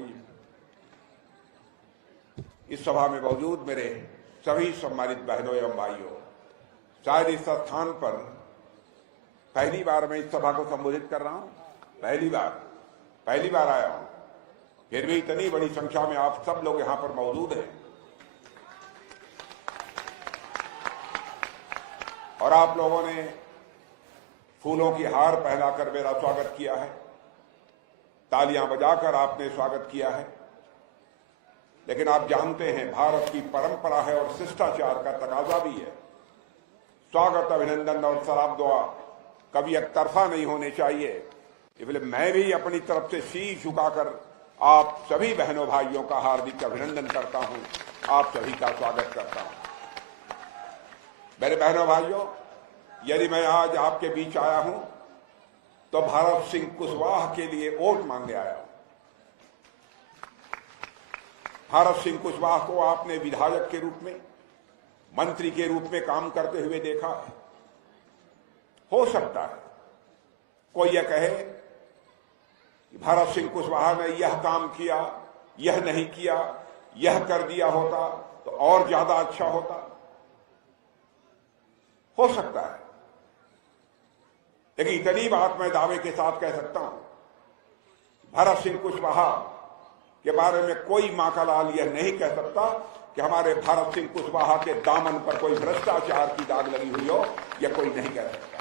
कोई। इस सभा में मौजूद मेरे सभी सम्मानित बहनों एवं भाइयों, शायद इस स्थान पर पहली बार मैं इस सभा को संबोधित कर रहा हूं, पहली बार आया हूं, फिर भी इतनी बड़ी संख्या में आप सब लोग यहां पर मौजूद हैं और आप लोगों ने फूलों की हार पहनाकर मेरा स्वागत किया है, तालियां बजाकर आपने स्वागत किया है। लेकिन आप जानते हैं भारत की परंपरा है और शिष्टाचार का तकाजा भी है, स्वागत अभिनंदन और सलाम दुआ कभी एक तरफा नहीं होने चाहिए। इसलिए मैं भी अपनी तरफ से शीश झुकाकर आप सभी बहनों भाइयों का हार्दिक अभिनंदन करता हूं, आप सभी का स्वागत करता हूं। मेरे बहनों भाइयों, यदि मैं आज आपके बीच आया हूं तो भारत सिंह कुशवाहा के लिए वोट मांगने आया हूं। भारत सिंह कुशवाहा को आपने विधायक के रूप में, मंत्री के रूप में काम करते हुए देखा है। हो सकता है कोई यह कहे कि भारत सिंह कुशवाहा ने यह काम किया, यह नहीं किया, यह कर दिया होता तो और ज्यादा अच्छा होता। हो सकता है, लेकिन इतनी बात मैं दावे के साथ कह सकता हूं, भारत सिंह कुशवाहा के बारे में कोई मां का लाल यह नहीं कह सकता कि हमारे भारत सिंह कुशवाहा के दामन पर कोई भ्रष्टाचार की दाग लगी हुई हो, यह कोई नहीं कह सकता।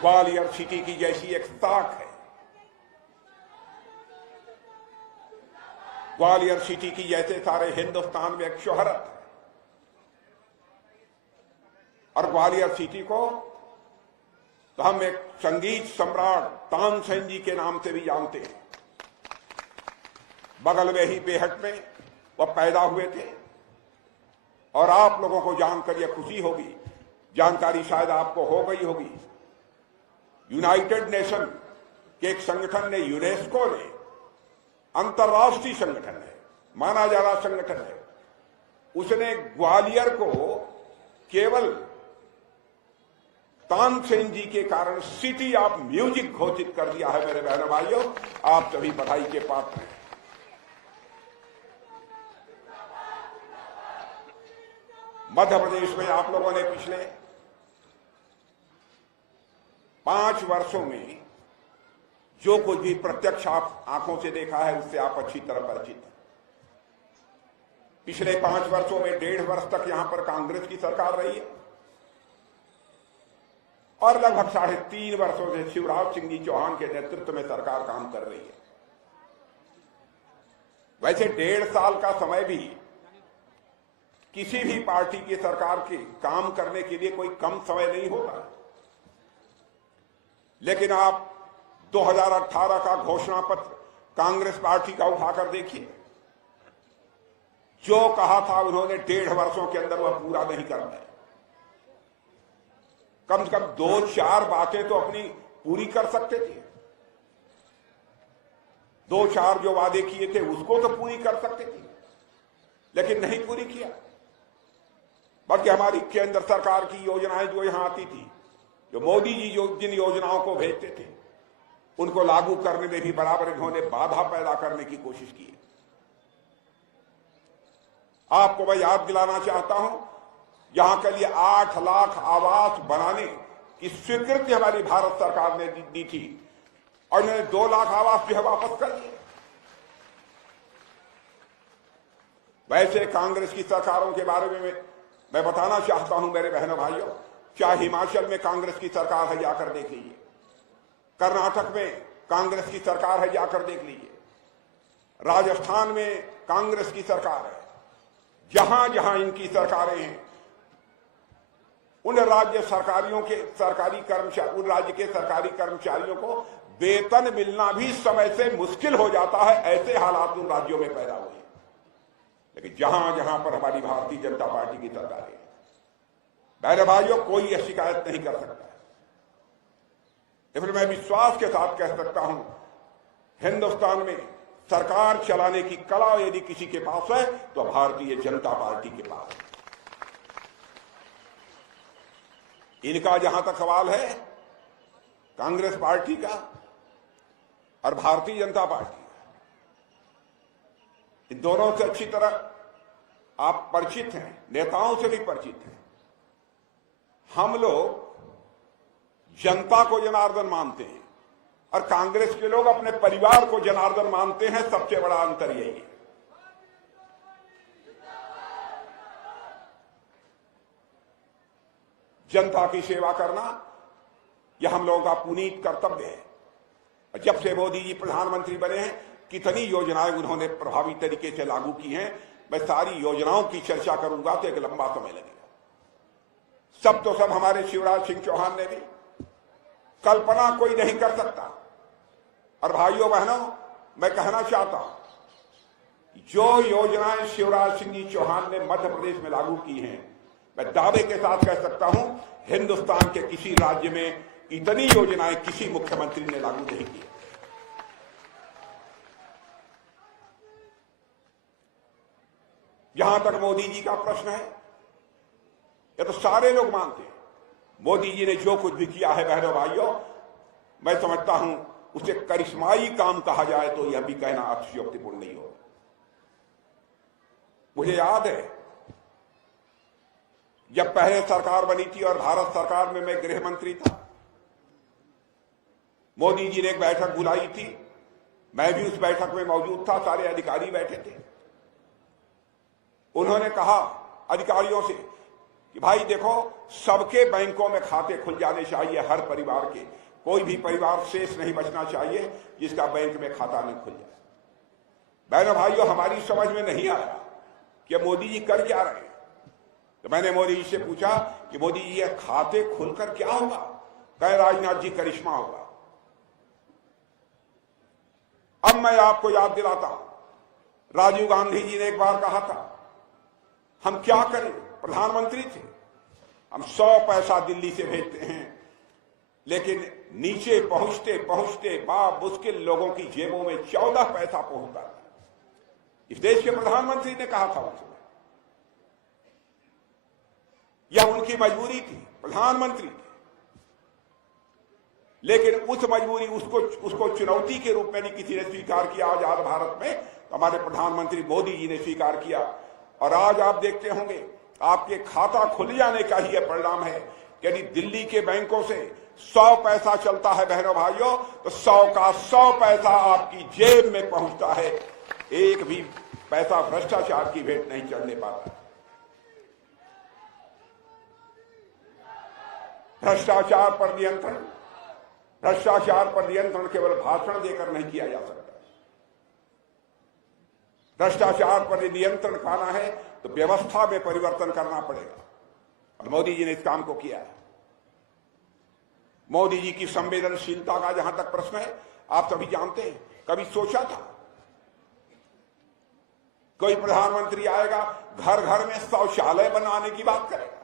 ग्वालियर सिटी की जैसी एक ताक है, ग्वालियर सिटी की जैसे सारे हिंदुस्तान में एक शोहरत है और ग्वालियर सिटी को तो हम एक संगीत सम्राट तानसेन जी के नाम से भी जानते हैं। बगल में ही बेहट में वह पैदा हुए थे और आप लोगों को जानकर यह खुशी होगी, जानकारी शायद आपको हो गई होगी, यूनाइटेड नेशन के एक संगठन ने, यूनेस्को ने, अंतर्राष्ट्रीय संगठन है, माना जा रहा संगठन है, उसने ग्वालियर को केवल तानसेन जी के कारण सिटी ऑफ म्यूजिक घोषित कर दिया है। मेरे बहनों भाइयों, आप सभी बधाई के पात्र हैं। मध्य प्रदेश में आप लोगों ने पिछले 5 वर्षों में जो कुछ भी प्रत्यक्ष आप आंखों से देखा है उससे आप अच्छी तरह परिचित हैं। पिछले 5 वर्षों में 1.5 वर्ष तक यहां पर कांग्रेस की सरकार रही है और लगभग 3.5 वर्षों से शिवराज सिंह जी चौहान के नेतृत्व में सरकार काम कर रही है। वैसे 1.5 साल का समय भी किसी भी पार्टी की सरकार के काम करने के लिए कोई कम समय नहीं होता, लेकिन आप 2018 का घोषणा पत्र कांग्रेस पार्टी का उठाकर देखिए, जो कहा था उन्होंने 1.5 वर्षों के अंदर वह पूरा नहीं कर पाए। कम से कम 2-4 बातें तो अपनी पूरी कर सकते थे, 2-4 जो वादे किए थे उसको तो पूरी कर सकते थे, लेकिन नहीं पूरी किया। बल्कि हमारी केंद्र सरकार की योजनाएं जो यहां आती थी, जो मोदी जी जो जिन योजनाओं को भेजते थे, उनको लागू करने में भी बराबर इन्होंने बाधा पैदा करने की कोशिश की है। आपको मैं याद दिलाना चाहता हूं, यहां के लिए 8 लाख आवास बनाने की स्वीकृति हमारी भारत सरकार ने दी थी और इन्होंने 2 लाख आवास जो है वापस कर दिए। वैसे कांग्रेस की सरकारों के बारे में मैं बताना चाहता हूं मेरे बहनों भाइयों, चाहे हिमाचल में कांग्रेस की सरकार है, जाकर देख लीजिए, कर्नाटक में कांग्रेस की सरकार है, जाकर देख लीजिए, राजस्थान में कांग्रेस की सरकार है। जहां जहां इनकी सरकारें हैं, उन राज्य सरकारियों के सरकारी कर्मचारी, उन राज्य के सरकारी कर्मचारियों को वेतन मिलना भी समय से मुश्किल हो जाता है। ऐसे हालात उन राज्यों में पैदा हुए। लेकिन जहां जहां पर हमारी भारतीय जनता पार्टी की सरकार है, मेरे भाइयों, कोई यह शिकायत नहीं कर सकता है। फिर मैं विश्वास के साथ कह सकता हूं, हिंदुस्तान में सरकार चलाने की कला यदि किसी के पास है तो भारतीय जनता पार्टी के पास है। इनका जहां तक सवाल है कांग्रेस पार्टी का और भारतीय जनता पार्टी का, इन दोनों से अच्छी तरह आप परिचित हैं, नेताओं से भी परिचित हैं। हम लोग जनता को जनार्दन मानते हैं और कांग्रेस के लोग अपने परिवार को जनार्दन मानते हैं। सबसे बड़ा अंतर यही है। जनता की सेवा करना यह हम लोगों का पुनीत कर्तव्य है। जब से मोदी जी प्रधानमंत्री बने हैं, कितनी योजनाएं उन्होंने प्रभावी तरीके से लागू की हैं, मैं सारी योजनाओं की चर्चा करूंगा तो एक लंबा समय लगेगा। सब तो सब हमारे शिवराज सिंह चौहान ने भी, कल्पना कोई नहीं कर सकता। और भाइयों बहनों, मैं कहना चाहता हूं, जो योजनाएं शिवराज सिंह जी चौहान ने मध्य प्रदेश में लागू की हैं, मैं दावे के साथ कह सकता हूं, हिंदुस्तान के किसी राज्य में इतनी योजनाएं किसी मुख्यमंत्री ने लागू नहीं की। यहां तक मोदी जी का प्रश्न है, ये तो सारे लोग मानते हैं। मोदी जी ने जो कुछ भी किया है बहनों भाइयों, मैं समझता हूं उसे करिश्माई काम कहा जाए तो यह भी कहना अतिशयोक्तिपूर्ण नहीं होगा। मुझे याद है जब पहले सरकार बनी थी और भारत सरकार में मैं गृह मंत्री था, मोदी जी ने एक बैठक बुलाई थी, मैं भी उस बैठक में मौजूद था, सारे अधिकारी बैठे थे। उन्होंने कहा अधिकारियों से कि भाई देखो, सबके बैंकों में खाते खुल जाने चाहिए, हर परिवार के, कोई भी परिवार शेष नहीं बचना चाहिए जिसका बैंक में खाता नहीं खुल जाए। बहनों भाइयों, हमारी समझ में नहीं आया कि मोदी जी कर क्या रहे हैं। तो मैंने मोदी जी से पूछा कि मोदी जी ये खाते खुलकर क्या होगा? कहे राजनाथ जी करिश्मा होगा। अब मैं आपको याद दिलाता हूं, राजीव गांधी जी ने एक बार कहा था, हम क्या करें, प्रधानमंत्री थे, हम 100 पैसा दिल्ली से भेजते हैं, लेकिन नीचे पहुंचते पहुंचते बामुश्किल लोगों की जेबों में 14 पैसा पहुंचता है। इस देश के प्रधानमंत्री ने कहा था उस समय, यह उनकी मजबूरी थी, प्रधानमंत्री थे, लेकिन उस मजबूरी उसको चुनौती के रूप में नहीं किसी ने स्वीकार किया। आजाद भारत में तो हमारे प्रधानमंत्री मोदी जी ने स्वीकार किया, और आज आप देखते होंगे आपके खाता खुल जाने का ही यह परिणाम है। यदि दिल्ली के बैंकों से 100 पैसा चलता है बहनों भाइयों, तो 100 का 100 पैसा आपकी जेब में पहुंचता है। एक भी पैसा भ्रष्टाचार की भेंट नहीं चढ़ने पाता। भ्रष्टाचार पर नियंत्रण केवल भाषण देकर नहीं किया जा सकता। भ्रष्टाचार पर नियंत्रण पाना है तो व्यवस्था में परिवर्तन करना पड़ेगा, और मोदी जी ने इस काम को किया है। मोदी जी की संवेदनशीलता का जहां तक प्रश्न है, आप सभी जानते हैं, कभी सोचा था कोई प्रधानमंत्री आएगा, घर घर में शौचालय बनवाने की बात करेगा?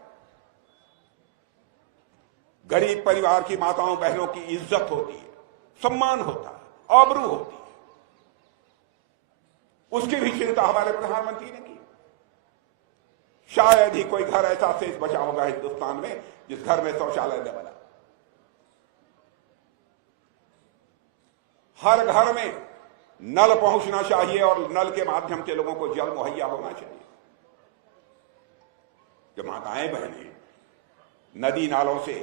गरीब परिवार की माताओं बहनों की इज्जत होती है, सम्मान होता है, आबरू होती है, उसकी भी चिंता हमारे प्रधानमंत्री ने की। शायद ही कोई घर ऐसा शेष बचा होगा हिंदुस्तान में जिस घर में शौचालय न बना। हर घर में नल पहुंचना चाहिए और नल के माध्यम से लोगों को जल मुहैया होना चाहिए। जो माताएं बहनें नदी नालों से,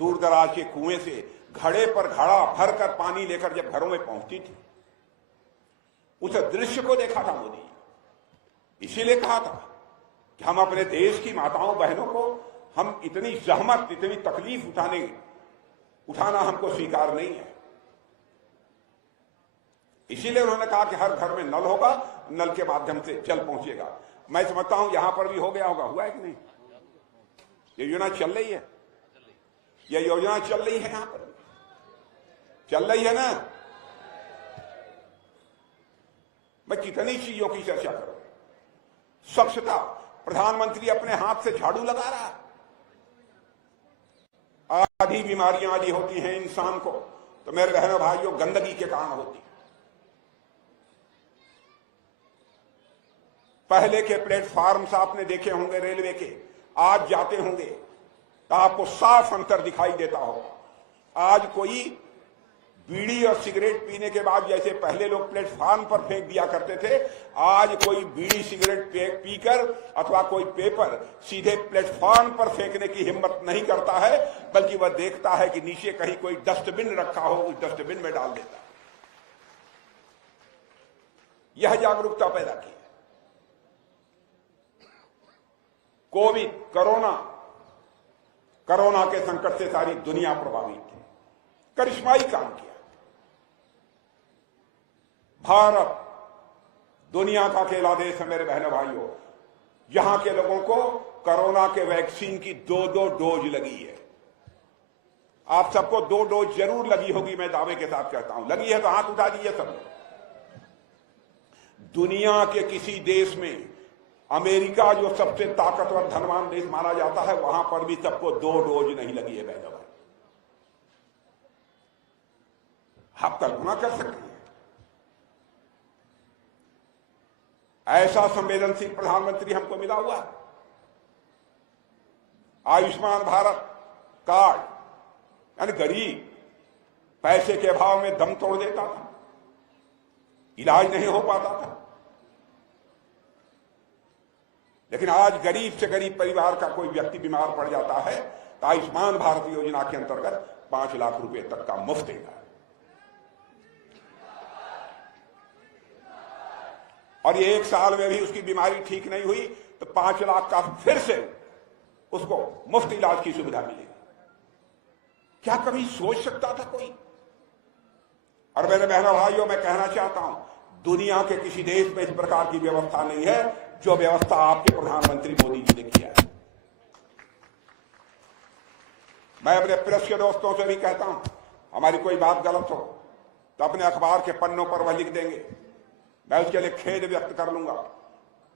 दूर दराज के कुएं से घड़े पर घड़ा भरकर पानी लेकर जब घरों में पहुंचती थी, उस दृश्य को देखा था मोदी, इसीलिए कहा था कि हम अपने देश की माताओं बहनों को, हम इतनी जहमत, इतनी तकलीफ उठाना हमको स्वीकार नहीं है। इसीलिए उन्होंने कहा कि हर घर में नल होगा, नल के माध्यम से जल पहुंचेगा। मैं समझता हूं यहां पर भी हो गया होगा, हुआ है कि नहीं? ये योजना चल रही है, यह योजना चल रही है, यहां पर चल रही है ना। मैं कितनी चीजों की चर्चा करूं। स्वच्छता, प्रधानमंत्री अपने हाथ से झाड़ू लगा रहा है। आधी बीमारियां आदि होती हैं इंसान को, तो मेरे बहनों भाइयों, गंदगी के कारण होती है। पहले के प्लेटफॉर्म्स आपने देखे होंगे रेलवे के, आज जाते होंगे तो आपको साफ अंतर दिखाई देता होगा। आज कोई बीड़ी और सिगरेट पीने के बाद जैसे पहले लोग प्लेटफॉर्म पर फेंक दिया करते थे, आज कोई बीड़ी सिगरेट पीकर अथवा कोई पेपर सीधे प्लेटफॉर्म पर फेंकने की हिम्मत नहीं करता है, बल्कि वह देखता है कि नीचे कहीं कोई डस्टबिन रखा हो, उस डस्टबिन में डाल देता है। यह जागरूकता पैदा की। कोविड, कोरोना के संकट से सारी दुनिया प्रभावित थी। करिश्माई काम किया। भारत दुनिया का अकेला देश है मेरे बहनों भाइयों, यहां के लोगों को कोरोना के वैक्सीन की 2-2 डोज लगी है। आप सबको 2 डोज जरूर लगी होगी, मैं दावे के साथ कहता हूं। लगी है तो हाथ उठा दीजिए सब लोग। दुनिया के किसी देश में, अमेरिका जो सबसे ताकतवर धनवान देश माना जाता है, वहां पर भी सबको 2 डोज नहीं लगी है बहनों भाई। आप कल्पना कर सकते हैं, ऐसा संवेदनशील प्रधानमंत्री हमको मिला हुआ। आयुष्मान भारत कार्ड, यानी गरीब पैसे के अभाव में दम तोड़ देता था, इलाज नहीं हो पाता था, लेकिन आज गरीब से गरीब परिवार का कोई व्यक्ति बीमार पड़ जाता है तो आयुष्मान भारत योजना के अंतर्गत 5 लाख रुपए तक का मुफ्त इलाज। और ये 1 साल में भी उसकी बीमारी ठीक नहीं हुई तो 5 लाख का फिर से उसको मुफ्त इलाज की सुविधा मिलेगी। क्या कभी सोच सकता था कोई? और मेरे बहनों भाइयों, मैं कहना चाहता हूं, दुनिया के किसी देश में इस प्रकार की व्यवस्था नहीं है जो व्यवस्था आपके प्रधानमंत्री मोदी जी ने किया है। मैं अपने प्रेस के दोस्तों से भी कहता हूं, हमारी कोई बात गलत हो तो अपने अखबार के पन्नों पर वह लिख देंगे, मैं उसके लिए खेद व्यक्त कर लूंगा,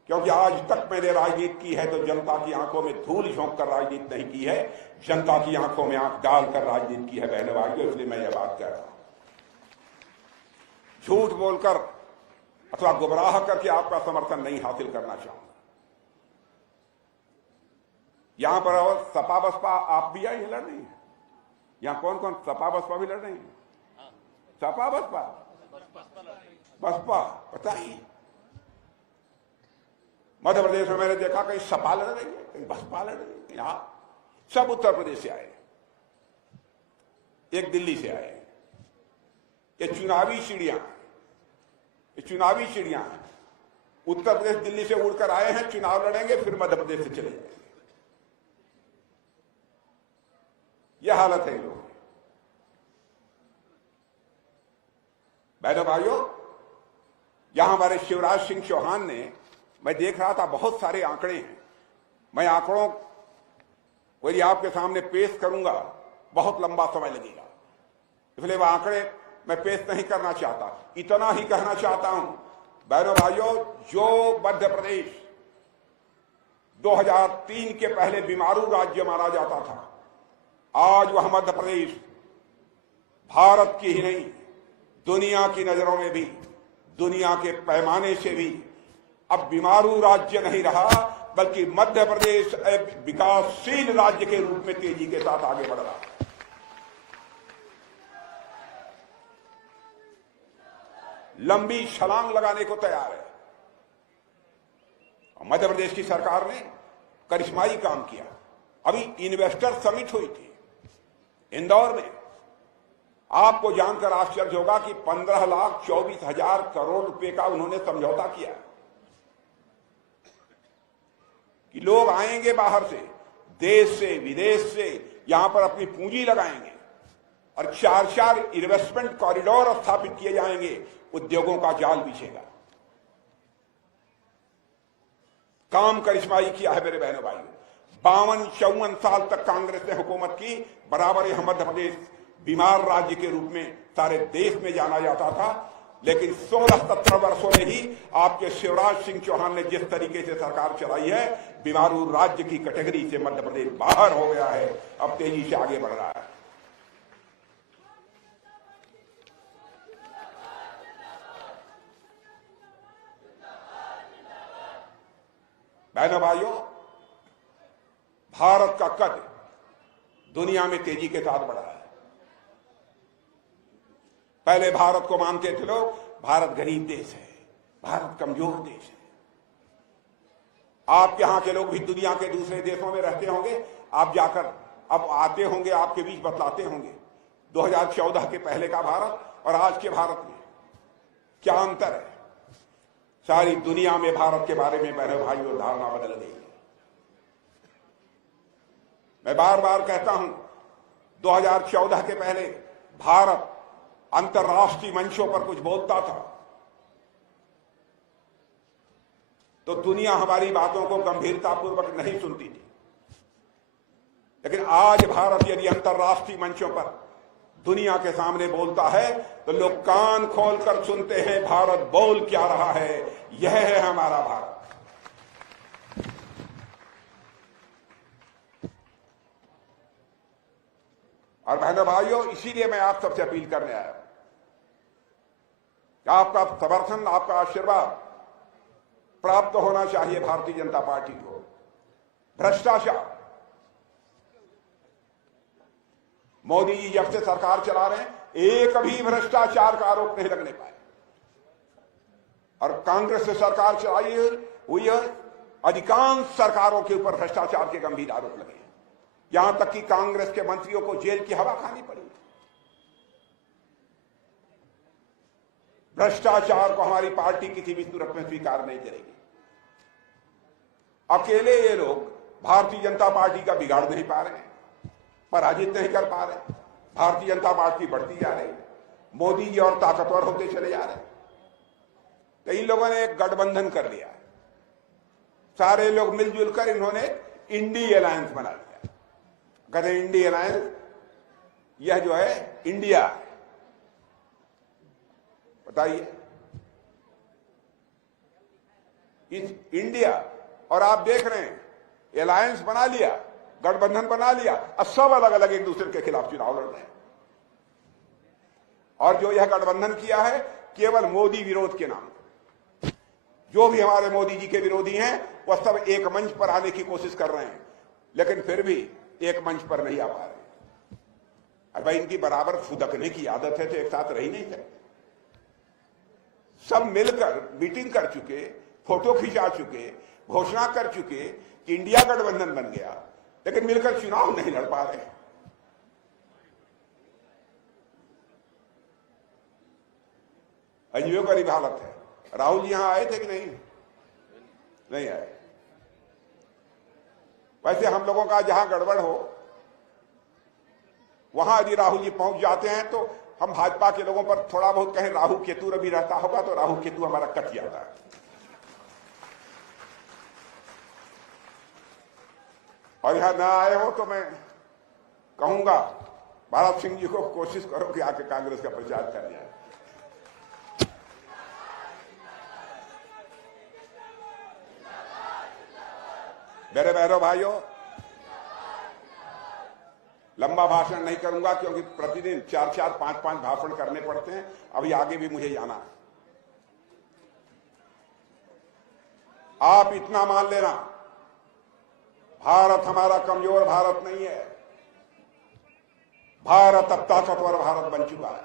क्योंकि आज तक मैंने राजनीति की है तो जनता की आंखों में धूल झोंक कर राजनीति नहीं की है, जनता की आंखों में आंख डालकर राजनीति की है बहनों भाइयों। इसलिए मैं यह बात कह रहा हूं। झूठ बोलकर अथवा गुमराह करके आपका समर्थन नहीं हासिल करना चाहूंगा। यहां पर और सपा बसपा आप भी आई लड़ रही है। यहां कौन कौन सपा बसपा भी लड़ रही है? सपा बसपा बसपा बताइए। मध्य प्रदेश में मैंने देखा कहीं सपा लड़ रही है, कहीं बसपा लड़ रही है। यहां सब उत्तर प्रदेश से आए, एक दिल्ली से आए। ये चुनावी चिड़ियां हैं। उत्तर प्रदेश दिल्ली से उड़कर आए हैं, चुनाव लड़ेंगे, फिर मध्य प्रदेश से चले जाएंगे। यह हालत है इन लोगों की। बहनों भाइयों, यहां हमारे शिवराज सिंह चौहान ने, मैं देख रहा था बहुत सारे आंकड़े हैं, मैं आंकड़ों को यदि आपके सामने पेश करूंगा बहुत लंबा समय लगेगा, इसलिए वह आंकड़े मैं पेश नहीं करना चाहता। इतना ही कहना चाहता हूं बहनों भाइयों, जो मध्य प्रदेश 2003 के पहले बीमारू राज्य माना जाता था, आज वह मध्य प्रदेश भारत की ही नहीं दुनिया की नजरों में भी, दुनिया के पैमाने से भी अब बीमारू राज्य नहीं रहा, बल्कि मध्य प्रदेश एक विकासशील राज्य के रूप में तेजी के साथ आगे बढ़ रहा है। लंबी छलांग लगाने को तैयार है। मध्य प्रदेश की सरकार ने करिश्माई काम किया। अभी इन्वेस्टर समिट हुई थी इंदौर में। आपको जानकर आश्चर्य होगा कि 15,24,000 करोड़ रुपए का उन्होंने समझौता किया कि लोग आएंगे बाहर से, देश से, विदेश से, यहां पर अपनी पूंजी लगाएंगे और 4 इन्वेस्टमेंट कॉरिडोर स्थापित किए जाएंगे, उद्योगों का जाल बिछेगा। काम करिश्माई किया है मेरे बहनों भाइयों। 52-54 साल तक कांग्रेस ने हुकूमत की, बराबर यह मध्य प्रदेश बीमार राज्य के रूप में सारे देश में जाना जाता था, लेकिन 16-17 वर्षों में ही आपके शिवराज सिंह चौहान ने जिस तरीके से सरकार चलाई है, बीमारू राज्य की कैटेगरी से मध्य प्रदेश बाहर हो गया है, अब तेजी से आगे बढ़ रहा है। बहनों भाइयों, भारत का कद दुनिया में तेजी के साथ बढ़ा है। पहले भारत को मानते थे लोग, भारत गरीब देश है, भारत कमजोर देश है। आप यहां के लोग भी दुनिया के दूसरे देशों में रहते होंगे, आप जाकर अब आते होंगे, आपके बीच बतलाते होंगे 2014 के पहले का भारत और आज के भारत में क्या अंतर है। सारी दुनिया में भारत के बारे में बहनों भाइयों धारणा बदल गई है। मैं बार बार कहता हूं, 2014 के पहले भारत अंतर्राष्ट्रीय मंचों पर कुछ बोलता था तो दुनिया हमारी बातों को गंभीरतापूर्वक नहीं सुनती थी, लेकिन आज भारत यदि अंतर्राष्ट्रीय मंचों पर दुनिया के सामने बोलता है तो लोग कान खोलकर सुनते हैं भारत बोल क्या रहा है। यह है हमारा भारत। और बहनों भाइयों, इसीलिए मैं आप सबसे अपील करने आया हूं कि आपका समर्थन, आपका आशीर्वाद प्राप्त होना चाहिए भारतीय जनता पार्टी को। भ्रष्टाचार, मोदी जी जब से सरकार चला रहे हैं एक भी भ्रष्टाचार का आरोप नहीं लगने पाए, और कांग्रेस से सरकार चलाई हुई है, अधिकांश सरकारों के ऊपर भ्रष्टाचार के गंभीर आरोप लगे हैं। यहां तक कि कांग्रेस के मंत्रियों को जेल की हवा खानी पड़ी। भ्रष्टाचार को हमारी पार्टी किसी भी सूरत में स्वीकार नहीं करेगी। अकेले ये लोग भारतीय जनता पार्टी का बिगाड़ नहीं पा रहे हैं, पराजित नहीं कर पा रहे। भारतीय जनता पार्टी बढ़ती जा रही है, मोदी जी और ताकतवर होते चले जा रहे हैं। तो इन लोगों ने एक गठबंधन कर लिया है, सारे लोग मिलजुल कर इन्होंने इंडी अलायंस बना लिया। कहते इंडी अलायंस, यह जो है इंडिया, बताइए इस इंडिया, और आप देख रहे हैं अलायंस बना लिया, गठबंधन बना लिया, और सब अलग अलग एक दूसरे के खिलाफ चुनाव लड़ रहे हैं। और जो यह गठबंधन किया है केवल मोदी विरोध के नाम पर। जो भी हमारे मोदी जी के विरोधी हैं वह सब एक मंच पर आने की कोशिश कर रहे हैं, लेकिन फिर भी एक मंच पर नहीं आ पा रहे। अब भाई इनकी बराबर फुदकने की आदत है तो एक साथ रह ही नहीं सकते। सब मिलकर मीटिंग कर चुके, फोटो खिंचा चुके, घोषणा कर चुके कि इंडिया गठबंधन बन गया, लेकिन मिलकर चुनाव नहीं लड़ पा रहे। अजीबो गरीब हालत है। राहुल जी यहां आए थे कि नहीं आए। वैसे हम लोगों का जहां गड़बड़ हो वहां यदि राहुल जी पहुंच जाते हैं तो हम भाजपा के लोगों पर थोड़ा बहुत कहें राहु केतु अभी रहता होगा तो राहु केतु हमारा कट जाता है। और यहां ना आए हो तो मैं कहूंगा भारत सिंह जी को कोशिश करो कि आके कांग्रेस का प्रचार कर जाए। मेरे बहनों भाइयों, लंबा भाषण नहीं करूंगा क्योंकि प्रतिदिन 4-4, 5-5 भाषण करने पड़ते हैं। अभी आगे भी मुझे जाना है। आप इतना मान लेना, भारत हमारा कमजोर भारत नहीं है। भारत अब ताकतवर भारत बन चुका है।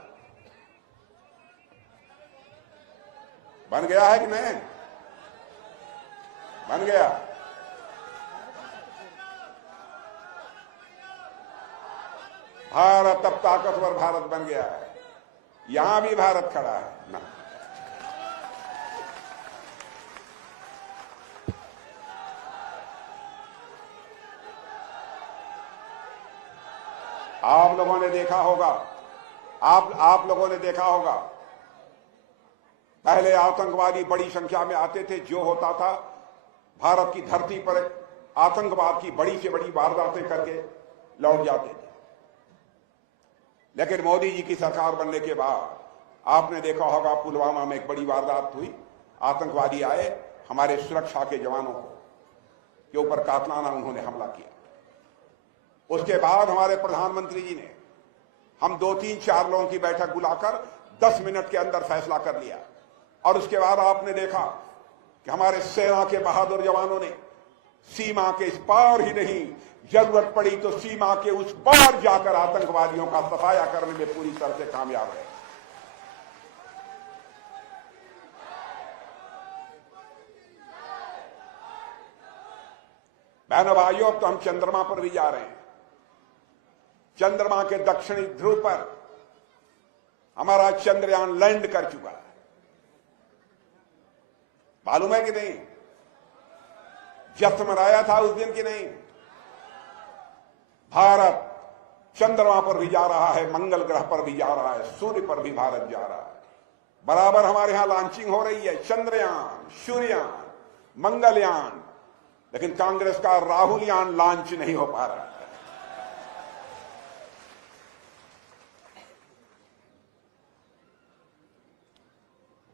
बन गया है कि नहीं? बन गया। भारत अब ताकतवर भारत बन गया है। यहां भी भारत खड़ा है ना। आप लोगों ने देखा होगा, आप लोगों ने देखा होगा, पहले आतंकवादी बड़ी संख्या में आते थे। जो होता था भारत की धरती पर आतंकवाद की बड़ी से बड़ी वारदातें करके लौट जाते थे। लेकिन मोदी जी की सरकार बनने के बाद आपने देखा होगा पुलवामा में एक बड़ी वारदात हुई। आतंकवादी आए, हमारे सुरक्षा के जवानों के ऊपर कातलाना उन्होंने हमला किया। उसके बाद हमारे प्रधानमंत्री जी ने हम 2-3-4 लोगों की बैठक बुलाकर 10 मिनट के अंदर फैसला कर लिया। और उसके बाद आपने देखा कि हमारे सेना के बहादुर जवानों ने सीमा के इस पार ही नहीं, जरूरत पड़ी तो सीमा के उस पार जाकर आतंकवादियों का सफाया करने में पूरी तरह से कामयाब है। बहनों भाइयों, अब तो हम चंद्रमा पर भी जा रहे हैं। चंद्रमा के दक्षिणी ध्रुव पर हमारा चंद्रयान लैंड कर चुका है। मालूम है कि नहीं? जश्न मनाया था उस दिन कि नहीं? भारत चंद्रमा पर भी जा रहा है, मंगल ग्रह पर भी जा रहा है, सूर्य पर भी भारत जा रहा है। बराबर हमारे यहां लॉन्चिंग हो रही है, चंद्रयान, सूर्ययान, मंगलयान। लेकिन कांग्रेस का राहुलयान लॉन्च नहीं हो पा रहा है।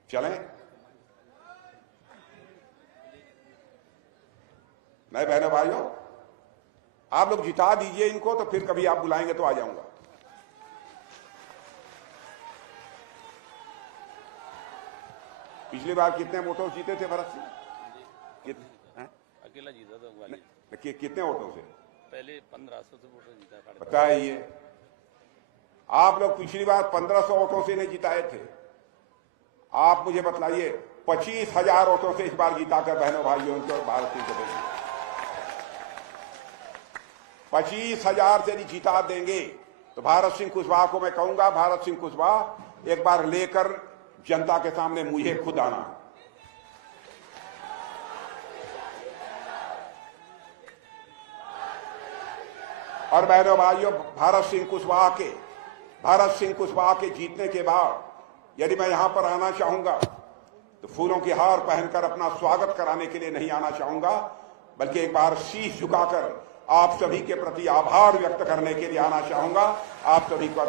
चलें? नहीं बहनों भाइयों, आप लोग जिता दीजिए इनको, तो फिर कभी आप बुलाएंगे तो आ जाऊंगा। पिछली बार कितने वोटों से जीते थे भरत सिंह? कितने? अकेला जीता था। कितने वोटों से? पहले 1500 से वोटों जीता। बताइए, आप लोग पिछली बार 1500 वोटों से नहीं जिताए थे। आप मुझे बतलाइए 25,000 वोटों से इस बार जीताकर बहनों भाइयों को भारत सिंह को देंगे। 25,000 से नहीं जिता देंगे तो भारत सिंह कुशवाहा को मैं कहूंगा, भारत सिंह कुशवाहा एक बार लेकर जनता के सामने मुझे खुद आना। और बहनों भाइयों, भारत सिंह कुशवाहा के जीतने के बाद यदि मैं यहां पर आना चाहूंगा तो फूलों की हार पहनकर अपना स्वागत कराने के लिए नहीं आना चाहूंगा, बल्कि एक बार शीश झुकाकर आप सभी के प्रति आभार व्यक्त करने के लिए आना चाहूंगा। आप सभी को